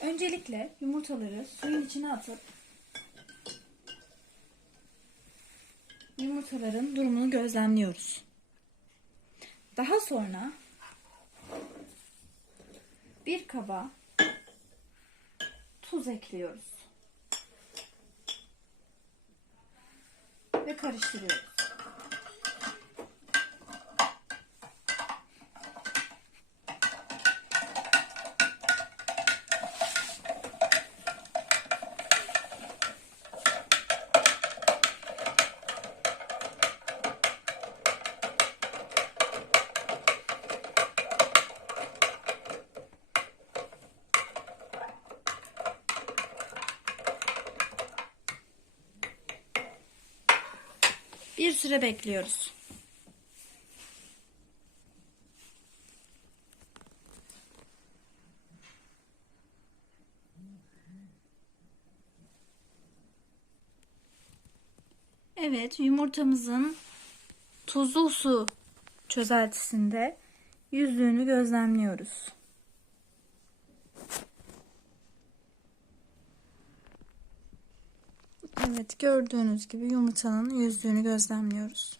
Öncelikle yumurtaları suyun içine atıp yumurtaların durumunu gözlemliyoruz. Daha sonra bir kaba tuz ekliyoruz. Ve karıştırıyoruz. Bir süre bekliyoruz. Evet, yumurtamızın tuzlu su çözeltisinde yüzdüğünü gözlemliyoruz. Evet, gördüğünüz gibi yumurtanın yüzdüğünü gözlemliyoruz.